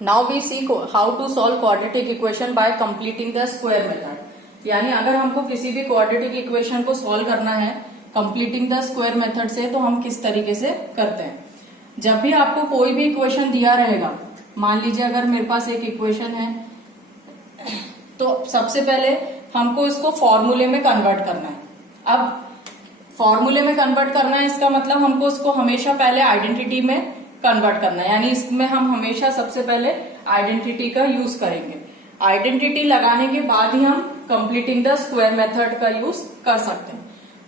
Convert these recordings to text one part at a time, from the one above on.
Now we see how to solve quadratic equation by completing the square method. यानी अगर हमको किसी भी क्वाड्रेटिक इक्वेशन को सॉल्व करना है कंप्लीटिंग द स्क्वायर मेथड से, तो हम किस तरीके से करते हैं। जब भी आपको कोई भी इक्वेशन दिया रहेगा, मान लीजिए अगर मेरे पास एक इक्वेशन है, तो सबसे पहले हमको इसको फॉर्मूले में कन्वर्ट करना है। अब फॉर्मूले में कन्वर्ट करना है, इसका मतलब हमको उसको हमेशा पहले आइडेंटिटी में कन्वर्ट करना है। यानी इसमें हम हमेशा सबसे पहले आइडेंटिटी का यूज करेंगे। आइडेंटिटी लगाने के बाद ही हम कंप्लीटिंग द स्क्वायर मेथड का यूज कर सकते हैं।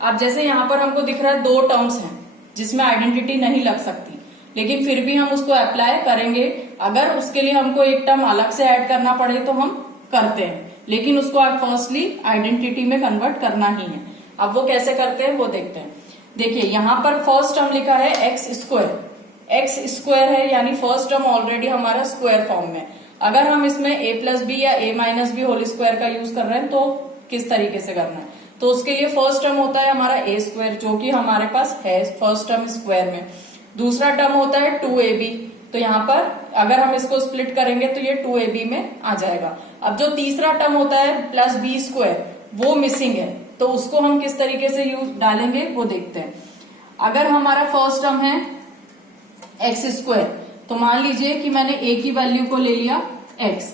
अब जैसे यहाँ पर हमको दिख रहा है दो टर्म्स हैं जिसमें आइडेंटिटी नहीं लग सकती, लेकिन फिर भी हम उसको अप्लाई करेंगे। अगर उसके लिए हमको एक टर्म अलग से ऐड करना पड़े तो हम करते हैं, लेकिन उसको फर्स्टली आइडेंटिटी में कन्वर्ट करना ही है। अब वो कैसे करते हैं वो देखते हैं। देखिए यहाँ पर फर्स्ट टर्म लिखा है एक्स स्क्वायर। एक्स स्क्वायर है यानी फर्स्ट टर्म ऑलरेडी हमारा स्क्वायर फॉर्म में। अगर हम इसमें a प्लस बी या a minus B whole square का यूज कर रहे हैं तो किस तरीके से करना है, तो उसके लिए फर्स्ट टर्म होता है हमारा a स्क्वायर, जो कि हमारे पास है फर्स्ट टर्म स्क्वायर में। दूसरा टर्म होता है 2ab, तो यहाँ पर अगर हम इसको स्प्लिट करेंगे तो ये 2ab में आ जाएगा। अब जो तीसरा टर्म होता है प्लस बी स्क्वायर, वो मिसिंग है, तो उसको हम किस तरीके से यूज डालेंगे वो देखते हैं। अगर हमारा फर्स्ट टर्म है एक्स स्क्वायर, तो मान लीजिए कि मैंने a की वैल्यू को ले लिया x।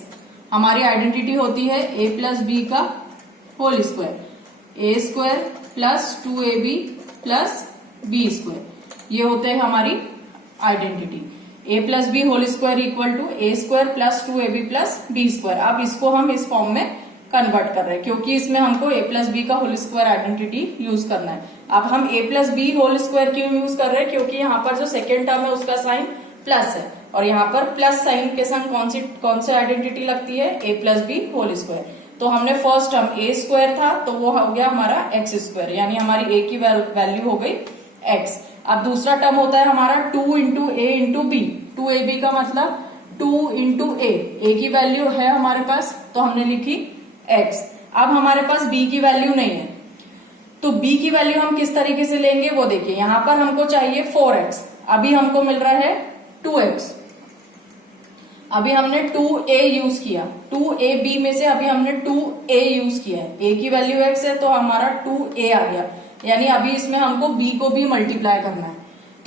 हमारी आइडेंटिटी होती है a प्लस बी का whole square, a square plus 2ab plus B square, ये होते हैं हमारी identity. a plus B whole square equal to a square plus 2ab plus B square. अब इसको हम इस फॉर्म में कन्वर्ट कर रहे हैं क्योंकि इसमें हमको a प्लस बी का होल स्क्वायर आइडेंटिटी यूज करना है। अब हम a plus B whole square क्यों यूज कर रहे हैं, क्योंकि यहाँ पर जो सेकेंड टर्म है उसका साइन प्लस है, और यहाँ पर प्लस साइन के संग कौन सी आइडेंटिटी लगती है, a plus B whole square. तो हमने फर्स्ट टर्म a स्क्वायर था तो वो हो गया हमारा एक्स स्क्वायर, यानी हमारी a की वैल्यू हो गई x। अब दूसरा टर्म होता है हमारा 2 into A into B. 2ab का मतलब 2 इंटू ए की वैल्यू है हमारे पास तो हमने लिखी x। अब हमारे पास b की वैल्यू नहीं है, तो b की वैल्यू हम किस तरीके से लेंगे वो देखिए। यहाँ पर हमको चाहिए 4x, अभी हमको मिल रहा है 2x। अभी हमने 2a यूज किया, 2ab में से अभी हमने 2a यूज किया है। a की वैल्यू x है तो हमारा 2a आ गया, यानी अभी इसमें हमको b को भी मल्टीप्लाई करना है।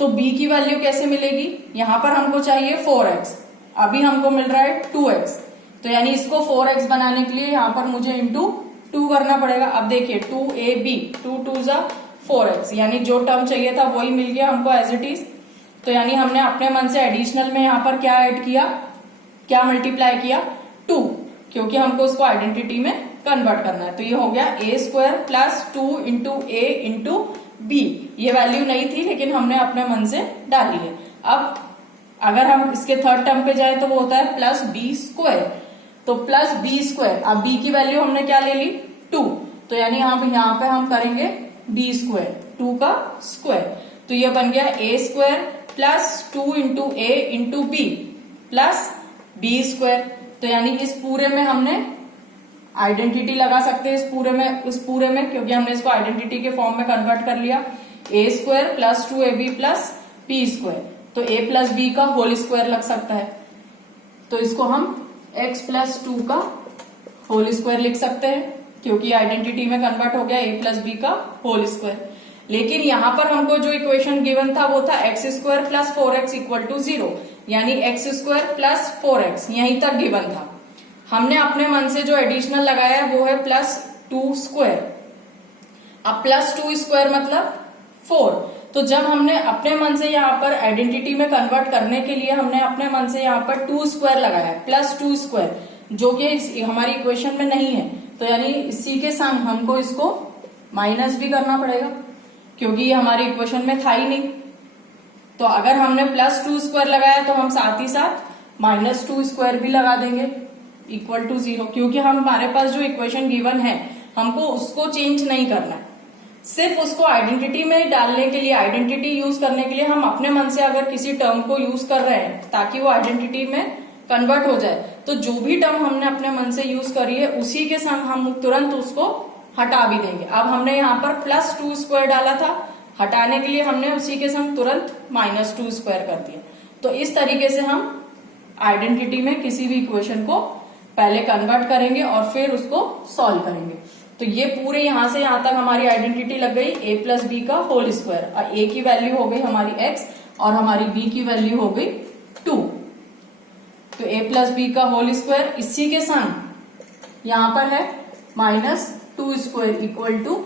तो b की वैल्यू कैसे मिलेगी, यहाँ पर हमको चाहिए 4x, अभी हमको मिल रहा है 2x, तो यानी इसको 4x बनाने के लिए यहाँ पर मुझे इंटू 2 करना पड़ेगा। अब देखिए 2ab 2 2 जा 4x, यानी जो टर्म चाहिए था वही मिल गया हमको एज इट इज। तो यानी हमने अपने मन से एडिशनल में यहाँ पर क्या ऐड किया, क्या मल्टीप्लाई किया 2, क्योंकि हमको उसको आइडेंटिटी में कन्वर्ट करना है। तो ये हो गया a square plus 2 into A into B. ये वैल्यू नहीं थी लेकिन हमने अपने मन से डाली है। अब अगर हम इसके थर्ड टर्म पे जाए तो वो होता है प्लस बी स्क्वायर, तो प्लस बी स्क्वायर। अब b की वैल्यू हमने क्या ले ली 2, तो यानी यहाँ पे हम करेंगे b स्क्वायर 2 का स्क्वायर, तो ये बन गया a square plus 2 into A into B plus B square. तो यानी इस पूरे में हमने आइडेंटिटी लगा सकते हैं, इस पूरे में क्योंकि हमने इसको आइडेंटिटी के फॉर्म में कन्वर्ट कर लिया। a square plus 2ab plus B square, तो a प्लस बी का होल स्क्वायर लग सकता है, तो इसको हम x प्लस 2 का होल स्क्वायर लिख सकते हैं क्योंकि आइडेंटिटी में कन्वर्ट हो गया a प्लस बी का होल स्क्वायर। लेकिन यहाँ पर हमको जो इक्वेशन गिवन था वो था x square plus 4x equal to 0, यानी एक्स स्क्वायर प्लस 4x यहीं तक गिवन था। हमने अपने मन से जो एडिशनल लगाया वो है प्लस 2 स्क्वायर। अब प्लस 2 स्क्वायर मतलब 4, तो जब हमने अपने मन से यहाँ पर आइडेंटिटी में कन्वर्ट करने के लिए हमने अपने मन से यहाँ पर 2 स्क्वायर लगाया प्लस 2 स्क्वायर, जो कि हमारी इक्वेशन में नहीं है, तो यानी इसी के संग हमको इसको माइनस भी करना पड़ेगा क्योंकि ये हमारी इक्वेशन में था ही नहीं। तो अगर हमने प्लस 2 स्क्वायर लगाया तो हम साथ ही साथ माइनस 2 स्क्वायर भी लगा देंगे इक्वल टू 0, क्योंकि हमारे पास जो इक्वेशन गिवन है हमको उसको चेंज नहीं करना है, सिर्फ उसको आइडेंटिटी में डालने के लिए, आइडेंटिटी यूज करने के लिए हम अपने मन से अगर किसी टर्म को यूज कर रहे हैं ताकि वो आइडेंटिटी में कन्वर्ट हो जाए, तो जो भी टर्म हमने अपने मन से यूज करी है उसी के संग हम तुरंत उसको हटा भी देंगे। अब हमने यहाँ पर प्लस 2 स्क्वायर डाला था, हटाने के लिए हमने उसी के संग तुरंत माइनस 2 स्क्वायर कर दिया। तो इस तरीके से हम आइडेंटिटी में किसी भी इक्वेशन को पहले कन्वर्ट करेंगे और फिर उसको सॉल्व करेंगे। तो ये पूरे यहां से यहां तक हमारी आइडेंटिटी लग गई a प्लस बी का होल स्क्वायर। a की वैल्यू हो गई हमारी x और हमारी b की वैल्यू हो गई 2। तो a प्लस बी का होल स्क्वायर, इसी के संग यहां पर है -2 स्क्वायर इक्वल टू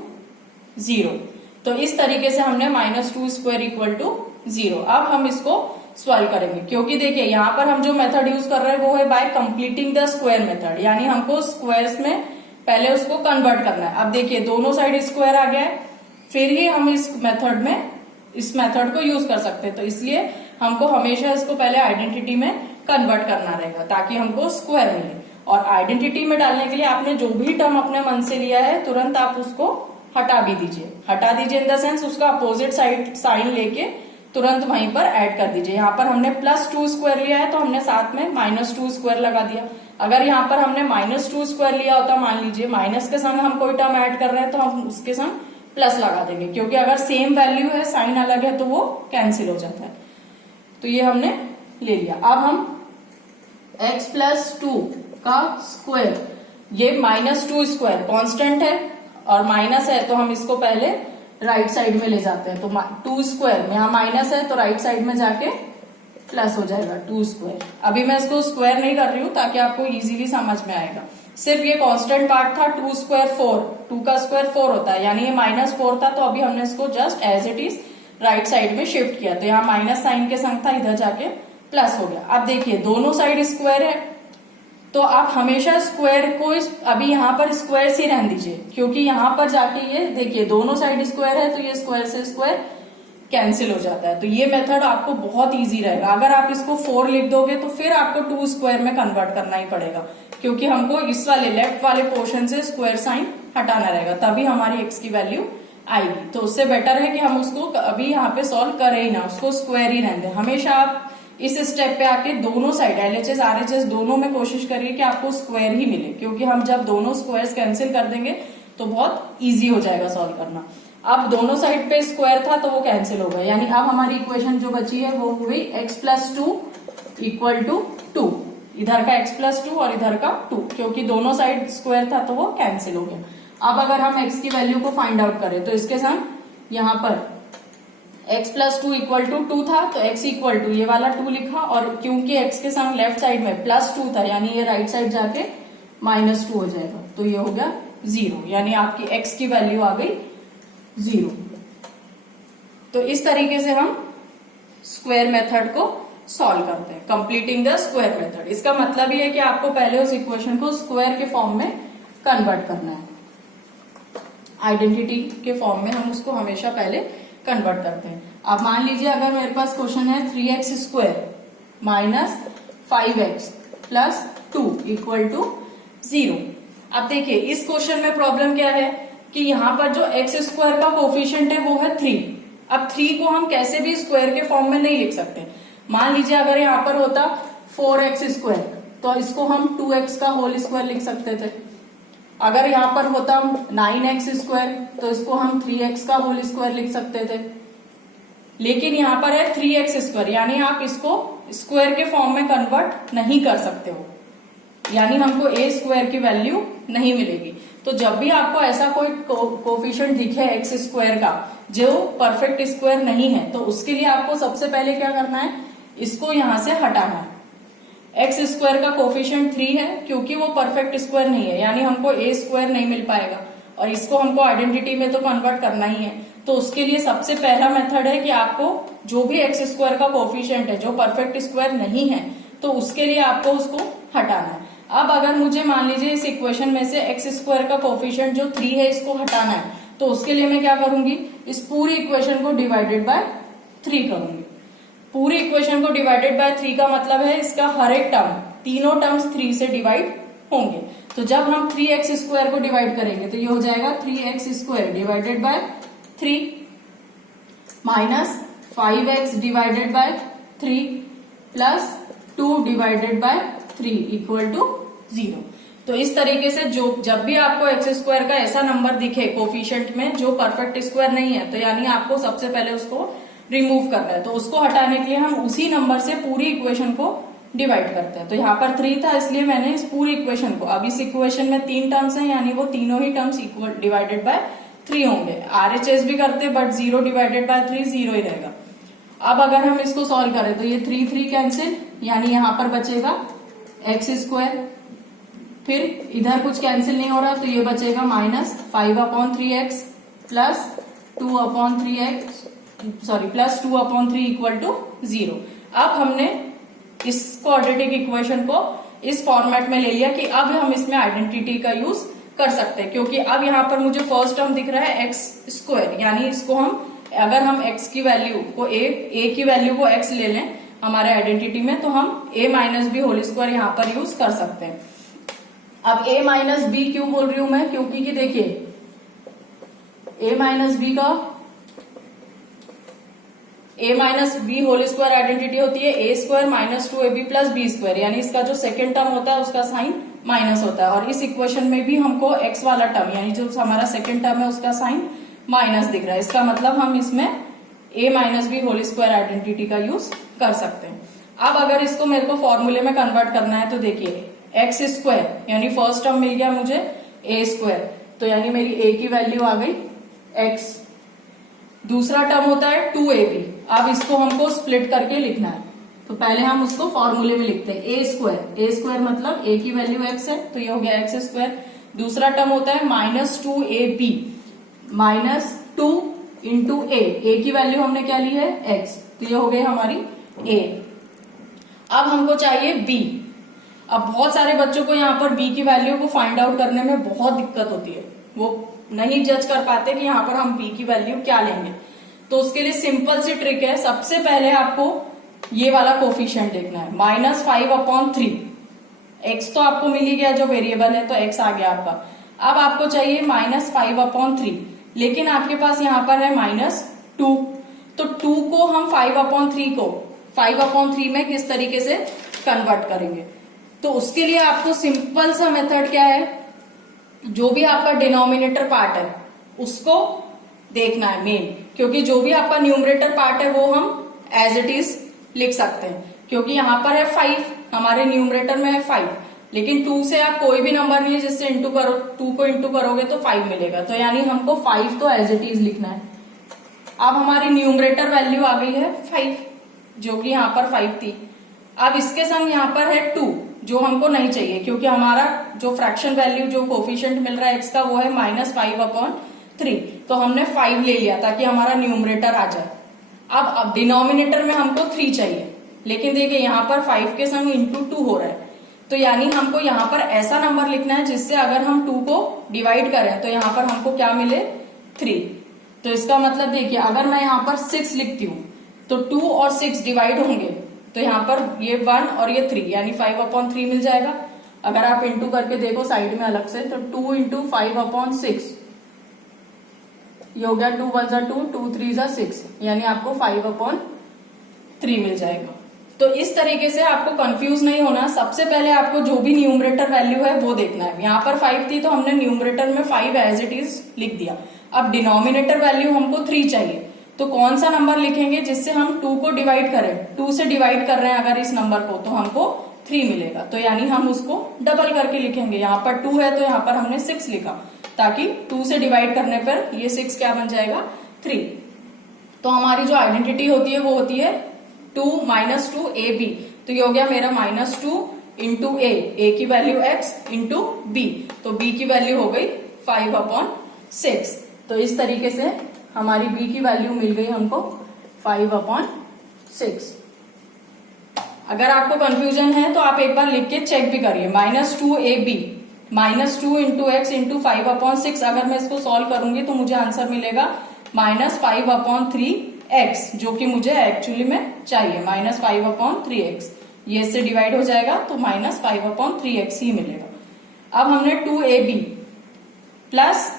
0। तो इस तरीके से हमने -2 स्क्वायर इक्वल टू 0। अब हम इसको सॉल्व करेंगे, क्योंकि देखिए यहाँ पर हम जो मेथड यूज कर रहे हैं वो है bye completing the square method, यानी हमको स्क्वायर्स में पहले उसको कन्वर्ट करना है। अब देखिए दोनों साइड स्क्वायर आ गया है, फिर ही हम इस मेथड को यूज कर सकते हैं। तो इसलिए हमको हमेशा इसको पहले आइडेंटिटी में कन्वर्ट करना रहेगा ताकि हमको स्क्वायर मिले। और आइडेंटिटी में डालने के लिए आपने जो भी टर्म अपने मन से लिया है तुरंत आप उसको हटा भी दीजिए। हटा दीजिए इन द सेंस उसका अपोजिट साइड साइन लेके तुरंत वहीं पर ऐड कर दीजिए। यहाँ पर हमने +2 स्क्वायर लिया है तो हमने साथ में -2 स्क्वायर लगा दिया। अगर यहाँ पर हमने -2 स्क्वायर लिया होता, मान लीजिए माइनस के संग हम कोई टर्म ऐड कर रहे हैं तो हम उसके संग प्लस लगा देंगे, क्योंकि अगर सेम वैल्यू है साइन अलग है तो वो कैंसिल हो जाता है। तो ये हमने ले लिया। अब हम x + 2 का स्क्वायर, ये -2 स्क्वायर कॉन्स्टेंट है और माइनस है तो हम इसको पहले राइट साइड में ले जाते हैं। तो 2 स्क्वायर में यहाँ माइनस है तो राइट साइड में जाके प्लस हो जाएगा 2 स्क्वायर। अभी मैं इसको स्क्वायर नहीं कर रही हूँ ताकि आपको इजीली समझ में आएगा। सिर्फ ये कांस्टेंट पार्ट था, 2 स्क्वायर 4, 2 का स्क्वायर 4 होता है, यानी ये -4 था तो अभी हमने इसको just as it is right side में शिफ्ट किया। तो यहाँ माइनस साइन के संग था, इधर जाके प्लस हो गया। अब देखिए दोनों साइड स्क्वायर है तो आप हमेशा स्क्वायर को अभी यहाँ पर स्क्वायर से रहने दीजिए, क्योंकि यहाँ पर जाके ये देखिए दोनों साइड स्क्वायर है तो ये स्क्वायर से स्क्वायर कैंसिल हो जाता है। तो ये मेथड आपको बहुत इजी रहेगा। अगर आप इसको 4 लिख दोगे तो फिर आपको 2 स्क्वायर में कन्वर्ट करना ही पड़ेगा, क्योंकि हमको इस वाले लेफ्ट वाले पोर्शन से स्क्वायर साइन हटाना रहेगा, तभी हमारी एक्स की वैल्यू आएगी। तो उससे बेटर है कि हम उसको अभी यहाँ पे सॉल्व करें ही ना, उसको स्क्वायर ही रहने दें। हमेशा आप इस स्टेप पे आके दोनों साइड LHS RHS दोनों में कोशिश करिए कि आपको स्क्वायर ही मिले, क्योंकि हम जब दोनों स्क्वायर्स कैंसिल कर देंगे तो बहुत इजी हो जाएगा सॉल्व करना। अब दोनों साइड पे स्क्वायर था तो वो कैंसिल हो गया, यानी अब हमारी इक्वेशन जो बची है वो हुई x + 2 = 2। इधर का x + 2 और इधर का 2, क्योंकि दोनों साइड स्क्वायर था तो वो कैंसिल हो गया। अब अगर हम x की वैल्यू को फाइंड आउट करें तो इसके साथ यहाँ पर x + 2 = 2 था तो x = ये वाला 2 लिखा, और क्योंकि x के संग लेफ्ट साइड में +2 था यानी ये राइट साइड जाके -2 हो जाएगा, तो ये हो गया 0, यानी आपकी x की वैल्यू आ गई 0। तो इस तरीके से हम स्क्वायर मेथड को सॉल्व करते हैं, कंप्लीटिंग द स्क्वायर मेथड। इसका मतलब ये है कि आपको पहले उस इक्वेशन को स्क्वायर के फॉर्म में कन्वर्ट करना है। आइडेंटिटी के फॉर्म में हम उसको हमेशा पहले कन्वर्ट करते हैं। अब मान लीजिए अगर मेरे पास क्वेश्चन है 3x² - 5x + 2 = 0। अब देखिए इस क्वेश्चन में प्रॉब्लम क्या है कि यहाँ पर जो x² का कोफिशिएंट है वो है 3। अब 3 को हम कैसे भी स्क्वायर के फॉर्म में नहीं लिख सकते। मान लीजिए अगर यहाँ पर होता 4x² तो इसको हम 2x का होल स्क्वायर लिख सकते थे। अगर यहाँ पर होता 9x² तो इसको हम 3x का होल स्क्वायर लिख सकते थे। लेकिन यहाँ पर है 3x², यानी आप इसको स्क्वायर के फॉर्म में कन्वर्ट नहीं कर सकते हो, यानी हमको a² की वैल्यू नहीं मिलेगी। तो जब भी आपको ऐसा कोई कोफिशिएंट दिखे x² का जो परफेक्ट स्क्वायर नहीं है तो उसके लिए आपको सबसे पहले क्या करना है, इसको यहां से हटाना है। x² का कोफिशिएंट 3 है क्योंकि वो परफेक्ट स्क्वायर नहीं है, यानी हमको a² नहीं मिल पाएगा और इसको हमको आइडेंटिटी में तो कन्वर्ट करना ही है। तो उसके लिए सबसे पहला मेथड है कि आपको जो भी x² का कोफिशिएंट है जो परफेक्ट स्क्वायर नहीं है तो उसके लिए आपको उसको हटाना है। अब अगर मुझे मान लीजिए इस इक्वेशन में से x² का कोफिशिएंट जो 3 है इसको हटाना है तो उसके लिए मैं क्या करूंगी, इस पूरी इक्वेशन को डिवाइडेड बाय 3 करूंगी। पूरी इक्वेशन को डिवाइडेड बाय 3 का मतलब है इसका हर एक टर्म, तीनों टर्म्स 3 से डिवाइड होंगे। तो जब हम 3x² को डिवाइड करेंगे तो ये हो जाएगा 3x² divided by 3 - 5x divided by 3 plus 2 divided by 3 = 0। तो इस तरीके से जब भी आपको x² का ऐसा नंबर दिखे कोफिशिएंट में जो परफेक्ट स्क्वायर नहीं है तो यानी आपको सबसे पहले उसको रिमूव करना है। तो उसको हटाने के लिए हम उसी नंबर से पूरी इक्वेशन को डिवाइड करते हैं। तो यहाँ पर 3 था, इसलिए मैंने इस पूरी इक्वेशन को, अब इस इक्वेशन में 3 टर्म्स हैं यानी वो तीनों ही टर्म्स इक्वल डिवाइडेड बाय 3 होंगे। RHS भी करते बट 0 डिवाइडेड बाय 3 0 ही रहेगा। अब अगर हम इसको सॉल्व करें तो ये 3 3 कैंसिल, यानी यहाँ पर बचेगा एक्स स्क्वायर, फिर इधर कुछ कैंसिल नहीं हो रहा तो ये बचेगा -5/3x plus 2/3x sorry plus 2/3 equal to 0। अब हमने इस क्वाड्रेटिक इक्वेशन को इस फॉर्मेट में ले लिया कि अब हम इसमें आइडेंटिटी का यूज कर सकते हैं, क्योंकि अब यहाँ पर मुझे फर्स्ट टर्म दिख रहा है एक्स स्क्वायर, यानी इसको हम अगर हम x की वैल्यू को a की वैल्यू को x ले लें हमारे आइडेंटिटी में, तो हम a minus B whole square यहाँ पर यूज कर सकते हैं। अब a माइनस बी क्यों बोल रही हूं मैं, क्योंकि कि देखिए a माइनस बी का a minus B whole square identity होती है a square minus 2ab plus B square, यानी इसका जो सेकेंड टर्म होता है उसका साइन माइनस होता है। और इस इक्वेशन में भी हमको x वाला टर्म यानी जो हमारा सेकेंड टर्म है उसका साइन माइनस दिख रहा है। इसका मतलब हम इसमें a minus B whole square identity का यूज कर सकते हैं। अब अगर इसको मेरे को फॉर्मूले में कन्वर्ट करना है तो देखिए एक्स स्क्वायर यानी फर्स्ट टर्म मिल गया मुझे a स्क्वायर, तो यानी मेरी a की वैल्यू आ गई x। दूसरा टर्म होता है 2ab। अब इसको हमको स्प्लिट करके लिखना है, तो पहले हम उसको फॉर्मूले में लिखते हैं a स्क्वायर मतलब a की वैल्यू x है तो ये हो गया एक्स स्क्वायर। दूसरा टर्म होता है -2ab -2 इंटू a की वैल्यू हमने क्या ली है x, तो ये हो गई हमारी a। अब हमको चाहिए b। अब बहुत सारे बच्चों को यहाँ पर b की वैल्यू को फाइंड आउट करने में बहुत दिक्कत होती है, वो नहीं जज कर पाते कि यहाँ पर हम b की वैल्यू क्या लेंगे। तो उसके लिए सिंपल सी ट्रिक है, सबसे पहले आपको ये वाला कोफिशिएंट देखना है -5/3। x तो आपको मिल ही गया जो वेरिएबल है, तो x आ गया आपका। अब आपको चाहिए -5/3, लेकिन आपके पास यहाँ पर है -2, तो 2 को हम 5/3 को 5/3 में किस तरीके से कन्वर्ट करेंगे। तो उसके लिए आपको सिंपल सा मेथड क्या है, जो भी आपका डिनोमिनेटर पार्ट है उसको देखना है मेन, क्योंकि जो भी आपका न्यूमरेटर पार्ट है वो हम एज इट इज लिख सकते हैं, क्योंकि यहाँ पर है 5, हमारे न्यूमरेटर में है 5, लेकिन 2 से आप कोई भी नंबर नहीं है जिससे इंटू करो, 2 को इंटू करोगे तो 5 मिलेगा, तो यानी हमको 5 तो एज इट इज लिखना है। अब हमारी न्यूमरेटर वैल्यू आ गई है 5, जो कि यहाँ पर 5 थी। अब इसके संग यहाँ पर है 2, जो हमको नहीं चाहिए, क्योंकि हमारा जो फ्रैक्शन वैल्यू जो कोफिशिएंट मिल रहा है x का वो है -5/3, तो हमने 5 ले लिया ताकि हमारा न्यूमरेटर आ जाए। अब डिनोमिनेटर में हमको 3 चाहिए, लेकिन देखिए यहाँ पर 5 के संग इंटू 2 हो रहा है, तो यानी हमको यहाँ पर ऐसा नंबर लिखना है जिससे अगर हम 2 को डिवाइड करें तो यहाँ पर हमको क्या मिले 3। तो इसका मतलब देखिए अगर मैं यहाँ पर 6 लिखती हूँ तो 2 और 6 डिवाइड होंगे, तो यहाँ पर ये 1 और ये 3 यानी 5/3 मिल जाएगा। अगर आप इंटू करके देखो साइड में अलग से, तो 2 इंटू 5/6 ये हो गया 2 1 जा 2 2 3 जा 6, यानी आपको 5/3 मिल जाएगा। तो इस तरीके से आपको कंफ्यूज नहीं होना, सबसे पहले आपको जो भी न्यूमरेटर वैल्यू है वो देखना है। यहाँ पर 5 थी तो हमने न्यूमरेटर में 5 एज इट इज लिख दिया। अब डिनोमिनेटर वैल्यू हमको 3 चाहिए, तो कौन सा नंबर लिखेंगे जिससे हम 2 को डिवाइड करें, 2 से डिवाइड कर रहे हैं अगर इस नंबर को, तो हमको 3 मिलेगा, तो यानी हम उसको डबल करके लिखेंगे। यहाँ पर 2 है तो यहाँ पर हमने 6 लिखा, ताकि 2 से डिवाइड करने पर ये 6 क्या बन जाएगा 3। तो हमारी जो आइडेंटिटी होती है वो होती है 2 -2ab, तो ये हो गया मेरा -2 इंटू a की वैल्यू x इंटू b, तो b की वैल्यू हो गई 5/6। तो इस तरीके से हमारी b की वैल्यू मिल गई हमको 5/6। अगर आपको कंफ्यूजन है तो आप एक बार लिख के चेक भी करिए, -2ab -2 इंटू x इंटू 5/6। अगर मैं इसको सॉल्व करूंगी तो मुझे आंसर मिलेगा -5/3x, जो कि मुझे एक्चुअली में चाहिए -5/3x। ये इससे डिवाइड हो जाएगा तो -5/3x ही मिलेगा। अब हमने 2ab प्लस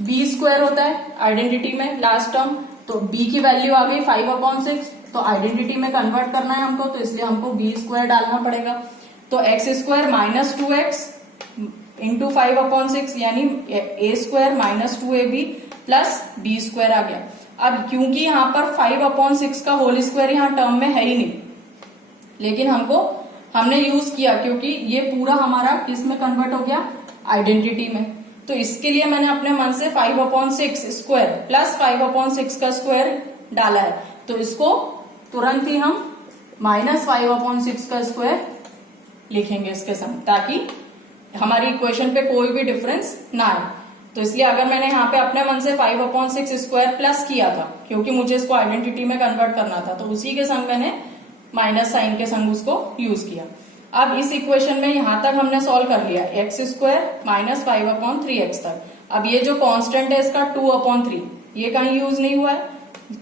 b स्क्वायर होता है आइडेंटिटी में लास्ट टर्म, तो b की वैल्यू आ गई 5/6, तो आइडेंटिटी में कन्वर्ट करना है हमको, तो इसलिए हमको b स्क्वायर डालना पड़ेगा। तो x स्क्वायर -2x इंटू 5/6 यानी a square -2ab plus b square आ गया। अब क्योंकि यहाँ पर 5/6 का होल स्क्वायर यहाँ टर्म में है ही नहीं, लेकिन हमको हमने यूज किया क्योंकि ये पूरा हमारा किस में कन्वर्ट हो गया, आइडेंटिटी में। तो इसके लिए मैंने अपने मन से 5/6 स्क्वायर प्लस 5/6 का स्क्वायर डाला है, तो इसको तुरंत ही हम -5/6 का स्क्वायर लिखेंगे इसके संग, ताकि हमारी इक्वेशन पे कोई भी डिफरेंस ना आए। तो इसलिए अगर मैंने यहाँ पे अपने मन से 5/6 स्क्वायर प्लस किया था, क्योंकि मुझे इसको आइडेंटिटी में कन्वर्ट करना था, तो उसी के संग मैंने माइनस साइन के संग उसको यूज किया। अब इस इक्वेशन में यहां तक हमने सॉल्व कर लिया, x² -5/3x तक। अब ये जो कांस्टेंट है इसका 2/3, ये कहीं यूज नहीं हुआ है,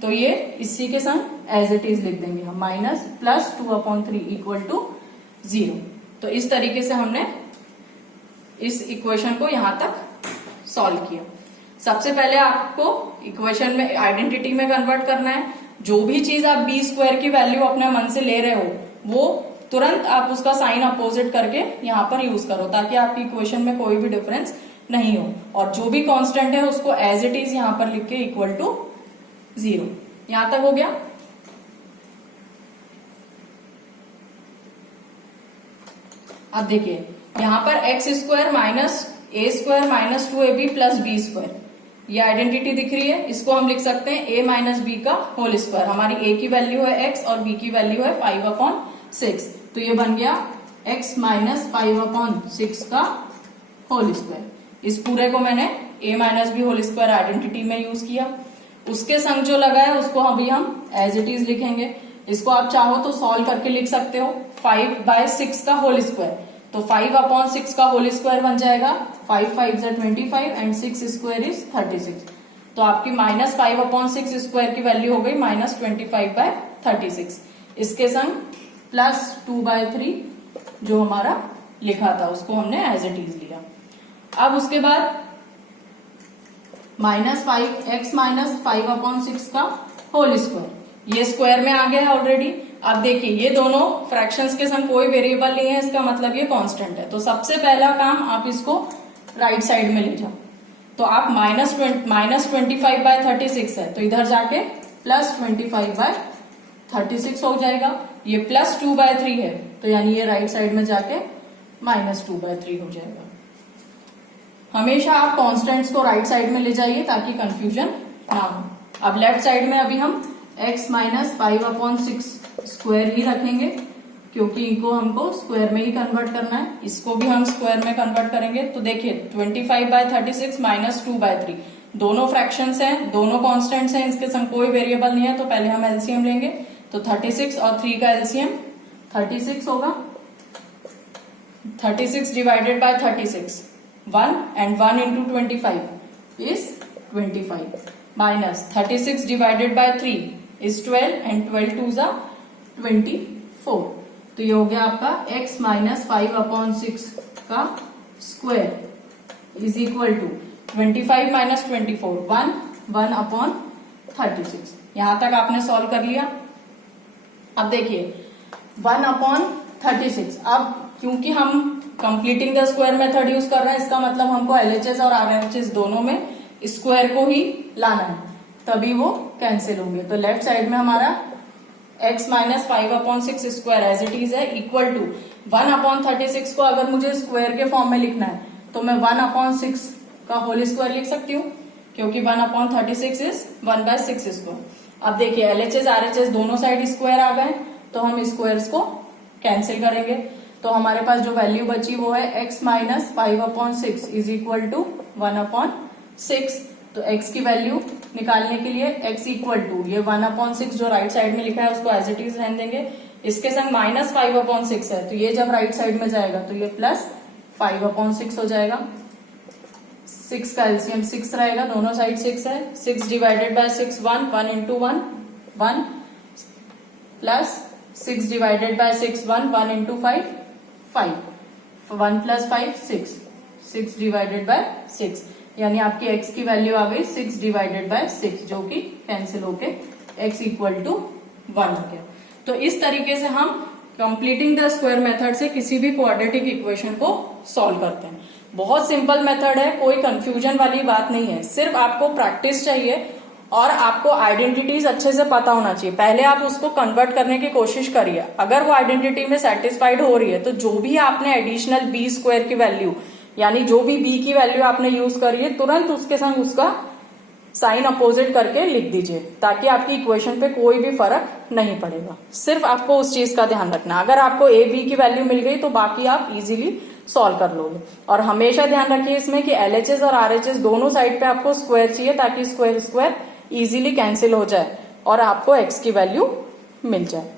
तो ये इसी के संग एज इट इज लिख देंगे हम, -+2/3 = 0। तो इस तरीके से हमने इस इक्वेशन को यहां तक सॉल्व किया। सबसे पहले आपको इक्वेशन में आइडेंटिटी में कन्वर्ट करना है। जो भी चीज आप b² की वैल्यू अपने मन से ले रहे हो, वो तुरंत आप उसका साइन अपोजिट करके यहाँ पर यूज करो, ताकि आपकी इक्वेशन में कोई भी डिफरेंस नहीं हो। और जो भी कांस्टेंट है उसको एज इट इज यहाँ पर लिख के =0। यहां तक हो गया। अब देखिए यहाँ पर x² - a² - 2ab + b², ये आइडेंटिटी दिख रही है, इसको हम लिख सकते हैं a - b का होल स्क्वायर। हमारी a की वैल्यू है x और b की वैल्यू है 5/6, तो ये बन गया x - 5/6 का होल स्क्वायर। इस पूरे को मैंने a - b whole square identity में यूज किया। उसके संग जो लगा है उसको अभी हम एज इट इज लिखेंगे। इसको आप चाहो तो सॉल्व करके लिख सकते हो, 5/6 का होल स्क्वायर, तो 5/6 का होल स्क्वायर बन जाएगा 5 × 5 = 25 एंड 6² = 36। तो आपकी -5/6 स्क्वायर की वैल्यू हो गई -25/36। इसके संग +2/3 जो हमारा लिखा था उसको हमने एज इट इज लिया। अब उसके बाद -5x - 5/6 का होल स्क्वायर, ये स्क्वायर में आ गया है ऑलरेडी। अब देखिए ये दोनों फ्रैक्शंस के संग कोई वेरिएबल नहीं है, इसका मतलब ये कांस्टेंट है। तो सबसे पहला काम आप इसको राइट साइड में ले जाओ। तो आप -25/36 है, तो इधर जाके +25/36 हो जाएगा। ये +2/3 है, तो यानी ये राइट साइड में जाके -2/3 हो जाएगा। हमेशा आप कांस्टेंट्स को राइट साइड में ले जाइए ताकि कंफ्यूजन ना हो। अब लेफ्ट साइड में अभी हम x - 5/6 स्क्वायर ही रखेंगे, क्योंकि इनको हमको स्क्वायर में ही कन्वर्ट करना है। इसको भी हम स्क्वायर में कन्वर्ट करेंगे। तो देखिए 25/36 - 2/3 दोनों फ्रैक्शंस हैं, दोनों कांस्टेंट्स हैं, इसके संग कोई वेरिएबल नहीं है। तो पहले हम एलसीएम लेंगे, तो 36 और 3 का एलसीएम 36 होगा। 36 divided by 36 1 and 1 × 25 is 25 minus 36 divided by 3 is 12 and 12 2 = 24। तो ये हो गया आपका x - 5/6 का स्क्वायर इज इक्वल टू 25 - 24 1/36। यहां तक आपने सॉल्व कर लिया। अब देखिए 1/36, अब क्योंकि हम completing the square method use कर रहे हैं, इसका मतलब हमको LHS और RHS दोनों में स्क्वायर को ही लाना है, तभी वो कैंसिल होंगे। तो लेफ्ट साइड में हमारा x - 5/6 square as it is है इक्वल टू 1/36 को अगर मुझे स्क्वायर के फॉर्म में लिखना है तो मैं 1/6 का होल स्क्वायर लिख सकती हूँ, क्योंकि 1/36 इज 1/6 स्क्वायर। अब देखिए LHS RHS दोनों साइड स्क्वायर आ गए, तो हम स्क्वायर्स को कैंसिल करेंगे। तो हमारे पास जो वैल्यू बची वो है x - 5/6 इज इक्वल टू 1/6। तो x की वैल्यू निकालने के लिए x इक्वल टू ये 1/6 जो राइट साइड में लिखा है उसको एज इट इज रहने देंगे। इसके संग -5/6 है, तो ये जब राइट साइड में जाएगा तो ये +5/6 हो जाएगा। 6 का एलसीएम 6 रहेगा, दोनों साइड 6 है। 6 divided by 6 1 1 × 1 1 plus 6 divided by 6 1 1 × 5 5 1 + 5 6 6 divided by 6, यानी आपकी x की वैल्यू आ गई 6 डिवाइडेड बाय 6, जो कि कैंसिल होके x इक्वल टू 1 हो गया। तो इस तरीके से हम कंप्लीटिंग द स्क्वायर मेथड से किसी भी क्वाड्रेटिक इक्वेशन को सॉल्व करते हैं। बहुत सिंपल मेथड है, कोई कंफ्यूजन वाली बात नहीं है, सिर्फ आपको प्रैक्टिस चाहिए और आपको आइडेंटिटीज अच्छे से पता होना चाहिए। पहले आप उसको कन्वर्ट करने की कोशिश करिए। अगर वो आइडेंटिटी में सेटिस्फाइड हो रही है तो जो भी आपने एडिशनल बी स्क्वायर की वैल्यू, यानी जो भी बी की वैल्यू आपने यूज करी है, तुरंत उसके संग उसका साइन अपोजिट करके लिख दीजिए, ताकि आपकी इक्वेशन पे कोई भी फर्क नहीं पड़ेगा। सिर्फ आपको उस चीज का ध्यान रखना, अगर आपको ए बी की वैल्यू मिल गई तो बाकी आप इजीली सॉल्व कर लोगे। और हमेशा ध्यान रखिए इसमें कि एलएचएस और आरएचएस दोनों साइड पे आपको स्क्वायर चाहिए, ताकि स्क्वायर स्क्वायर इजीली कैंसिल हो जाए और आपको एक्स की वैल्यू मिल जाए।